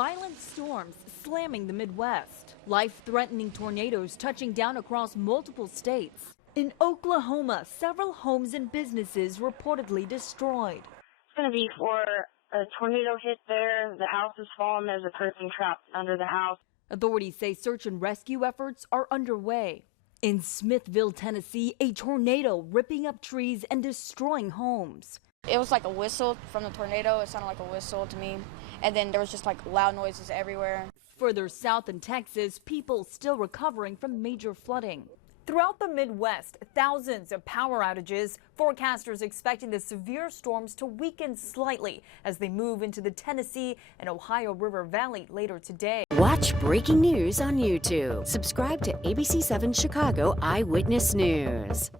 Violent storms slamming the Midwest. Life-threatening tornadoes touching down across multiple states. In Oklahoma, several homes and businesses reportedly destroyed. It's going to be for a tornado hit there. The house is fallen. There's a person trapped under the house. Authorities say search and rescue efforts are underway. In Smithville, Tennessee, a tornado ripping up trees and destroying homes. It was like a whistle from the tornado. It sounded like a whistle to me. And then there was just like loud noises everywhere. Further south in Texas, people still recovering from major flooding. Throughout the Midwest, thousands of power outages. Forecasters expecting the severe storms to weaken slightly as they move into the Tennessee and Ohio River Valley later today. Watch breaking news on YouTube. Subscribe to ABC7 Chicago Eyewitness News.